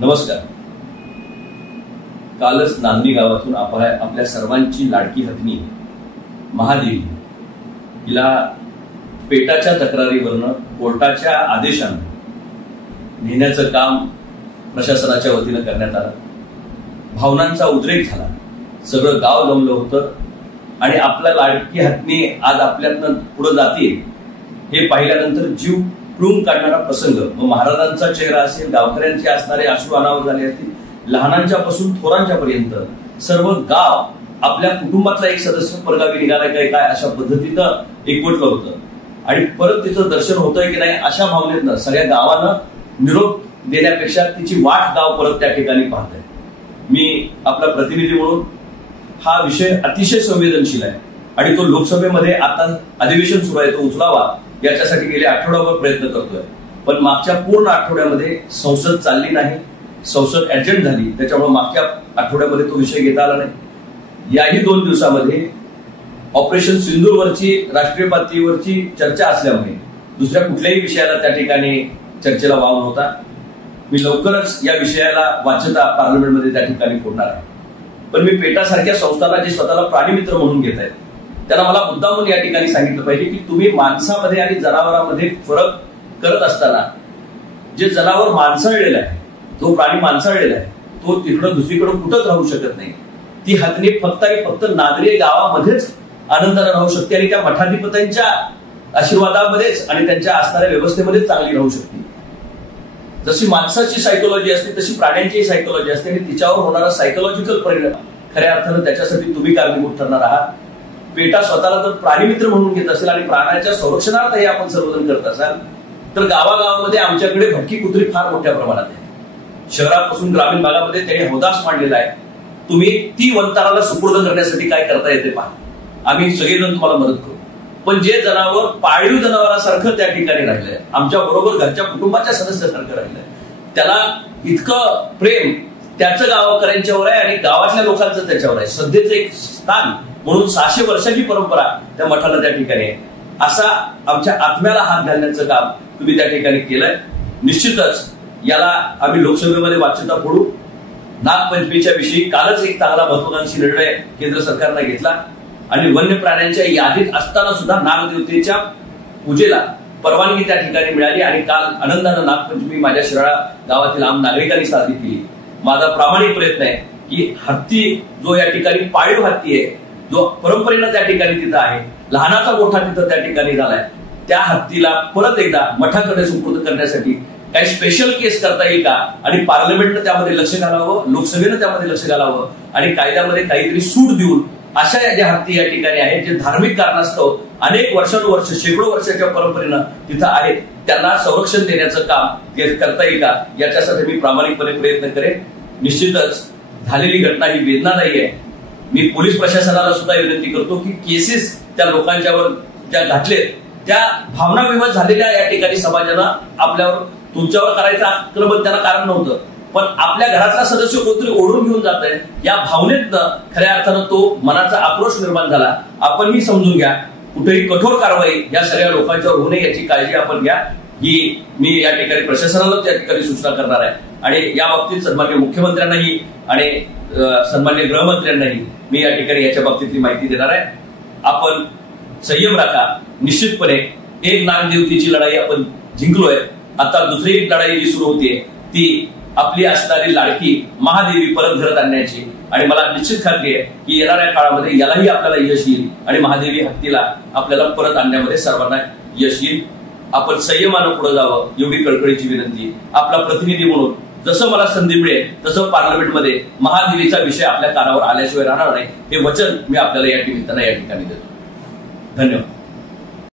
नमस्कार. कालच नांदणी गावातून आपल्या सर्वांची लाडकी हत्नी महादेवी हिला पेटाच्या तक्रारीवरनं कोर्टाच्या आदेशानं नेण्याचं काम प्रशासनाच्या वतीनं करण्यात आलं. भावनांचा उद्रेक झाला, सगळं गाव जमलं होतं आणि आपल्या लाडकी हत्नी आज आपल्यातनं पुढे जाते हे पाहिल्यानंतर जीव पिळून काढणारा प्रसंग. मग महाराजांचा चेहरा असेल, गावकऱ्यांचे असणारे अश्रू अनावर झाले असतील, लहानांच्या पासून थोरांच्या पर्यंत सर्व गाव आपल्या कुटुंबातला एक सदस्य परगावी निघालाय काय अशा पद्धतीनं एकवटलं होतं आणि परत तिचं दर्शन होतंय की नाही अशा भावनेतनं सगळ्या गावानं निरोप देण्यापेक्षा तिची वाट गाव परत त्या ठिकाणी पाहतंय. मी आपला प्रतिनिधी म्हणून हा विषय अतिशय संवेदनशील आहे आणि तो लोकसभेमध्ये आता अधिवेशन सुरू आहे तो उचलावा याच्यासाठी गेले आठवडाभर प्रयत्न करतोय. पण मागच्या पूर्ण आठवड्यामध्ये संसद चालली नाही, संसद ऍडजंट झाली, त्याच्यामुळे मागच्या आठवड्यामध्ये तो विषय घेता आला नाही. याही 2 दिवसामध्ये ऑपरेशन सिंदूरवरची राष्ट्रीय पातळीवरची चर्चा असल्यामुळे दुसऱ्या कुठल्याही विषयाला त्या ठिकाणी चर्चेला वाव नव्हता. मी लवकरच या विषयाला वाच्यता पार्लमेंटमध्ये त्या ठिकाणी फोडणार आहे. पण मी पेटासारख्या संस्थांना जे स्वतःला प्राणीमित्र म्हणून घेत आहेत त्यांना मला मुद्दामून या ठिकाणी सांगितलं पाहिजे की तुम्ही माणसामध्ये आणि जनावरांमध्ये फरक करत असताना जे जनावर माणसाळलेलं आहे, जो प्राणी माणसाळलेला आहे तो तिकडं दुसरीकडे कुठंच राहू शकत नाही. ती हत्नी फक्त आणि फक्त नागरी गावामध्येच आनंदाने राहू शकते आणि त्या मठाधिपत्यांच्या आशीर्वादामध्येच आणि त्यांच्या असणाऱ्या व्यवस्थेमध्येच चांगली राहू शकते. जशी माणसाची सायकोलॉजी असते तशी प्राण्यांची सायकोलॉजी असते आणि तिच्यावर होणारा सायकोलॉजिकल परिणाम खऱ्या अर्थानं त्याच्यासाठी तुम्ही कारणीभूत ठरणार आहात. पेटा स्वतःला जर प्राणीमित्र म्हणून घेत असेल आणि प्राण्याच्या संरक्षणार्थही आपण सर्वजण करत असाल तर गावागावामध्ये आमच्याकडे भटकी कुत्री फार मोठ्या प्रमाणात आहे. शहरापासून ग्रामीण भागामध्ये त्यांनी हौदास मांडलेला आहे. तुम्ही ती वंताराला सुपूर्द करण्यासाठी काय करता येते पहा. आम्ही सगळेजण तुम्हाला मदत करू. पण जे जनावर पाळीव जनावरांसारखं त्या ठिकाणी राहिलंय, आमच्या बरोबर घरच्या कुटुंबाच्या सदस्यासारखं राहिलंय, त्याला इतकं प्रेम त्याचं गावकऱ्यांच्यावर आहे आणि गावातल्या लोकांचं त्याच्यावर आहे. सध्याचं एक स्थान म्हणून 600 वर्षाची परंपरा त्या मठाला त्या ठिकाणी आहे. असा आमच्या आत्म्याला हात घालण्याचं काम तुम्ही त्या ठिकाणी केलंय. निश्चितच याला आम्ही लोकसभेमध्ये वाच्यता फोडू. नागपंचमीच्या विषयी कालच एक चांगला महत्वाकांक्षी निर्णय केंद्र सरकारने घेतला आणि वन्य प्राण्यांच्या यादीत असताना सुद्धा नागदेवतेच्या पूजेला परवानगी त्या ठिकाणी मिळाली आणि काल आनंदानं नागपंचमी माझ्या शिराळा गावातील आम नागरिकांनी साजरी केली. माझा प्रामाणिक प्रयत्न आहे की हत्ती जो या ठिकाणी पाळीव हत्ती आहे, जो परंपरेनं त्या ठिकाणी तिथं आहे, लहानाचा मोठा तिथं त्या ठिकाणी झालाय, त्या हत्तीला परत एकदा मठाकडे सुपूर्द करण्यासाठी काही स्पेशल केस करता येईल का आणि पार्लमेंटनं त्यामध्ये लक्ष घालावं, लोकसभेनं त्यामध्ये लक्ष घालावं आणि कायद्यामध्ये काहीतरी सूट देऊन अशा ज्या हत्ती या ठिकाणी आहेत जे धार्मिक कारणास्तव अनेक वर्षानुवर्ष शेकडो वर्षाच्या परंपरेनं तिथं आहेत त्यांना संरक्षण देण्याचं काम करता येईल का याच्यासाठी मी प्रामाणिकपणे प्रयत्न करेन. निश्चितच झालेली घटना ही वेदनादायी आहे. मी पोलीस प्रशासनाला सुद्धा विनंती करतो की केसेस त्या लोकांच्यावर ज्या घातलेत त्या भावनाविवश झालेल्या या ठिकाणी समाजानं आपल्यावर तुमच्यावर करायचं आक्रमण त्यांना कारण नव्हतं, पण आपल्या घरातला सदस्य कोणतरी ओढून घेऊन जात आहे या भावनेतनं खऱ्या अर्थानं तो मनाचा आक्रोश निर्माण झाला. आपणही समजून घ्या, कुठेही कठोर कारवाई या सगळ्या लोकांच्यावर होणे याची काळजी आपण घ्या. ही मी या ठिकाणी प्रशासनाला त्या ठिकाणी सूचना करणार आहे आणि या बाबतीत सन्माननीय मुख्यमंत्र्यांनाही आणि सन्माननीय गृहमंत्र्यांनाही मी या ठिकाणी याच्या बाबतीतली माहिती देणार आहे. आपण संयम राखा. निश्चितपणे एक नागदेवतेची लढाई आपण जिंकलोय. आता दुसरी एक लढाई जी सुरू होतीये ती आपली असणारी लाडकी महादेवी परत घरात आणण्याची आणि मला निश्चित खात्री आहे की येणाऱ्या काळामध्ये यालाही आपल्याला यश येईल आणि महादेवी हत्तीला आपल्याला परत आणण्यामध्ये सर्वांना यश येईल. आपण संयमानं पुढे जावं एवढी कळकळीची विनंती. आपला प्रतिनिधी म्हणून जसं मला संधी मिळेल तसं पार्लमेंटमध्ये महादेवीचा विषय आपल्या कानावर आल्याशिवाय राहणार नाही हे वचन मी आपल्याला या निमित्तानं या ठिकाणी देतो. धन्यवाद.